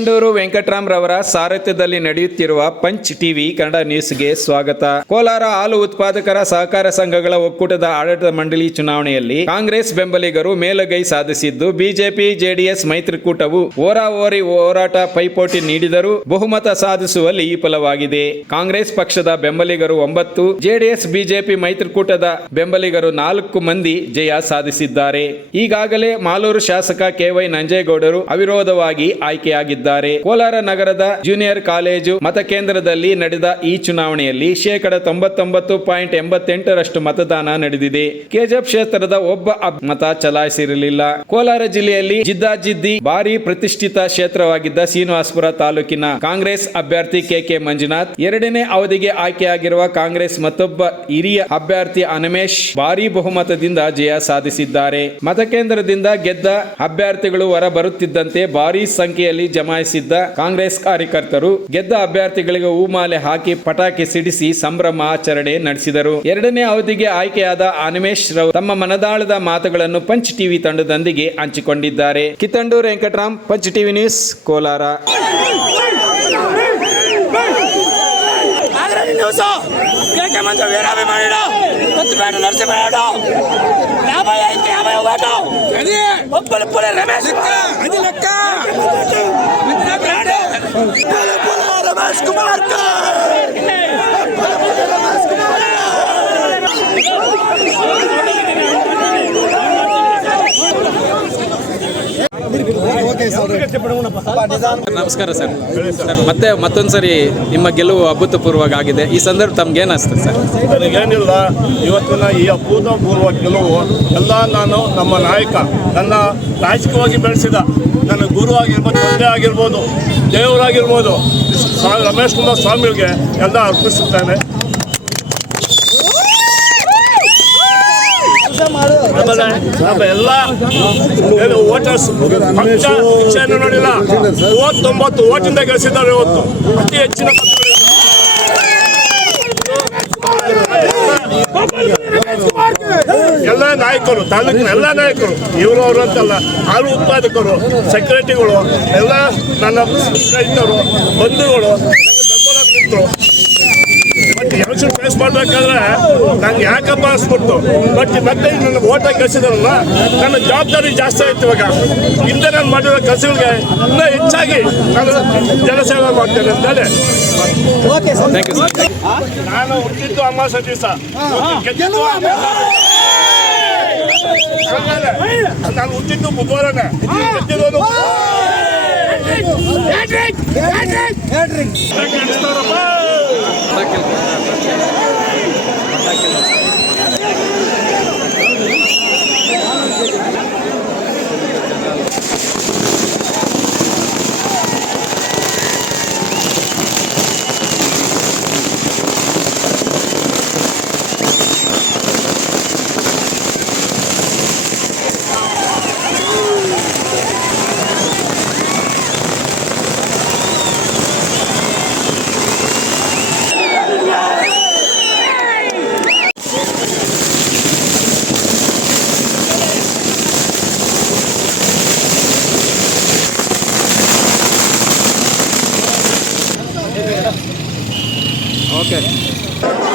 ಕಿತ್ತಂಡೂರು ವೆಂಕಟರಾಮ್ರವರ ಸಾರಥ್ಯದಲ್ಲಿ ನಡೆಯುತ್ತಿರುವ punch TV Kannada ನ್ಯೂಸ್ಗೆ ಸ್ವಾಗತ. ಕೋಲಾರ ಹಾಲು ಉತ್ಪಾದಕರ ಸಹಕಾರ ಸಂಘಗಳ ಒಕ್ಕೂಟದ ಆಡಳಿತ ಮಂಡಳಿ ಚುನಾವಣೆಯಲ್ಲಿ ಕಾಂಗ್ರೆಸ್ ಬೆಂಬಲಿಗರು ಮೇಲುಗೈ ಸಾಧಿಸಿದ್ದು, ಬಿಜೆಪಿ, ಜೆಡಿಎಸ್ ಮೈತ್ರಿಕೂಟವು ಓರಾವೋರಿ ಹೋರಾಟ ಪೈಪೋಟಿ ನೀಡಿದರೂ ಬಹುಮತ ಸಾಧಿಸುವಲ್ಲಿ ವಿಫಲವಾಗಿದೆ. ಕಾಂಗ್ರೆಸ್ ಪಕ್ಷದ ಬೆಂಬಲಿಗರು ಒಂಬತ್ತು, ಜೆಡಿಎಸ್, ಬಿಜೆಪಿ ಮೈತ್ರಿಕೂಟದ ಬೆಂಬಲಿಗರು ನಾಲ್ಕು ಮಂದಿ ಜಯ ಸಾಧಿಸಿದ್ದಾರೆ. ಈಗಾಗಲೇ ಮಾಲೂರು ಶಾಸಕ ಕೆವೈ ನಂಜೇಗೌಡರು ಅವಿರೋಧವಾಗಿ ಆಯ್ಕೆಯಾಗಿದ್ದಾರೆ. ಕೋಲಾರ ನಗರದ ಜೂನಿಯರ್ ಕಾಲೇಜು ಮತಕೇಂದ್ರದಲ್ಲಿ ನಡೆದ ಈ ಚುನಾವಣೆಯಲ್ಲಿ ಶೇಕಡ ತೊಂಬತ್ತೊಂಬತ್ತು ಪಾಯಿಂಟ್ ಎಂಬತ್ತೆಂಟರಷ್ಟು ಮತದಾನ ನಡೆದಿದೆ. ಕೆಜೆಪ್ ಕ್ಷೇತ್ರದ ಒಬ್ಬ ಮತ ಚಲಾಯಿಸಿರಲಿಲ್ಲ. ಕೋಲಾರ ಜಿಲ್ಲೆಯಲ್ಲಿ ಜಿದ್ದಾಜಿದ್ದಿ ಭಾರಿ ಪ್ರತಿಷ್ಠಿತ ಕ್ಷೇತ್ರವಾಗಿದ್ದ ಶ್ರೀನಿವಾಸಪುರ ತಾಲೂಕಿನ ಕಾಂಗ್ರೆಸ್ ಅಭ್ಯರ್ಥಿ ಕೆಕೆ ಮಂಜುನಾಥ್, ಎರಡನೇ ಅವಧಿಗೆ ಆಯ್ಕೆಯಾಗಿರುವ ಕಾಂಗ್ರೆಸ್ ಮತ್ತೊಬ್ಬ ಹಿರಿಯ ಅಭ್ಯರ್ಥಿ ಅನಮೇಶ್ ಭಾರಿ ಬಹುಮತದಿಂದ ಜಯ ಸಾಧಿಸಿದ್ದಾರೆ. ಮತಕೇಂದ್ರದಿಂದ ಗೆದ್ದ ಅಭ್ಯರ್ಥಿಗಳು ಹೊರ ಬರುತ್ತಿದ್ದಂತೆ ಭಾರಿ ಸಂಖ್ಯೆಯಲ್ಲಿ ಜಮಾಯಿಸಿದ್ದ ಕಾಂಗ್ರೆಸ್ ಕಾರ್ಯಕರ್ತರು ಗೆದ್ದ ಅಭ್ಯರ್ಥಿಗಳಿಗೆ ಹೂಮಾಲೆ ಹಾಕಿ ಪಟಾಕಿ ಸಿಡಿಸಿ ಸಂಭ್ರಮ ಆಚರಣೆ ನಡೆಸಿದರು. ಎರಡನೇ ಅವಧಿಗೆ ಆಯ್ಕೆಯಾದ ಅನಿಮೇಶ್ ರಾವ್ ತಮ್ಮ ಮನದಾಳದ ಮಾತುಗಳನ್ನು ಪಂಚ್ ಟಿವಿ ತಂಡದೊಂದಿಗೆ ಹಂಚಿಕೊಂಡಿದ್ದಾರೆ. Kittandur Venkataram Punch TV news Kolar. ಆದ್ರೆ ನ್ಯೂಸು ಕೇಕೆ ಮಂಜು ನಮಸ್ಕಾರ ಸರ್. ಸರ್ ಮತ್ತೆ ಮತ್ತೊಂದ್ಸರಿ ನಿಮ್ಮ ಗೆಲುವು ಅಭೂತಪೂರ್ವವಾಗಿ ಆಗಿದೆ ಈ ಸಂದರ್ಭ ತಮ್ಗೆ ಅನಿಸ್ತದೆ ಸರ್? ನನಗೇನಿಲ್ಲ ಇವತ್ತಿನ ಈ ಅಭೂತಪೂರ್ವ ಗೆಲುವು ಎಲ್ಲ ನಾನು ನಮ್ಮ ನಾಯಕ ನನ್ನ ರಾಜಕೀಯವಾಗಿ ಬೆಳೆಸಿದ ನನ್ನ ಗುರು ಆಗಿರ್ಬೋದು ತಂದೆ ಆಗಿರ್ಬೋದು ದೇವರಾಗಿರ್ಬೋದು ರಮೇಶ್ ಕುಮಾರ್ ಸ್ವಾಮಿಗೆ ಎಲ್ಲ ಅರ್ಪಿಸುತ್ತೇನೆ. ಆಮೇಲೆ ಎಲ್ಲ ಏನು ವೋಟರ್ಸ್ ಪಕ್ಷ ಪಕ್ಷ ನೋಡಿಲ್ಲ. ಮೂವತ್ತೊಂಬತ್ತು ಓಟಿಂದ ಗಳಿಸಿದ್ದಾರೆ ಇವತ್ತು. ಅತಿ ಹೆಚ್ಚಿನ. ಎಲ್ಲ ನಾಯಕರು, ತಾಲೂಕಿನ ಎಲ್ಲ ನಾಯಕರು, ಇವರು ಅವರು ಅಂತಲ್ಲ ಹಾಲು ಉತ್ಪಾದಕರು ಸೆಕ್ರೆಟರಿಗಳು ಎಲ್ಲ ನನ್ನ ರೈತರು, ಬಂಧುಗಳು ಎಲೆಕ್ಷನ್ ಫೇಸ್ ಮಾಡ್ಬೇಕಾದ್ರೆ ನಂಗೆ ಯಾಕಪ್ಪ ಅನ್ಸ್ಬಿಡ್ತು? ಬಟ್ ಮತ್ತೆ ನನ್ನ ಓಟ ಕಳಿಸಿದ್ರಲ್ಲ ನನ್ನ ಜವಾಬ್ದಾರಿ ಜಾಸ್ತಿ ಆಯ್ತು ಇವಾಗ. ಹಿಂದೆ ನಾನು ಮಾಡಿರೋ ಕೆಲಸಗಳಿಗೆ ಇನ್ನೂ ಹೆಚ್ಚಾಗಿ ನಾನು ಜನಸೇವೆ ಮಾಡ್ತೇನೆ ಅಂತೇಳಿ ಥ್ಯಾಂಕ್ ಯು ಸರ್ ನಾನು ಹುಟ್ಟಿದ್ದು ಅಮಾವಾಸ್ಯ ದಿವಸ. ನಾನು ಹುಟ್ಟಿದ್ದು ಬುಧವಾರನೇ. ಗೆದ್ದಿರೋದು ಹ್ಯಾಟ್ರಿಕ್ Ok.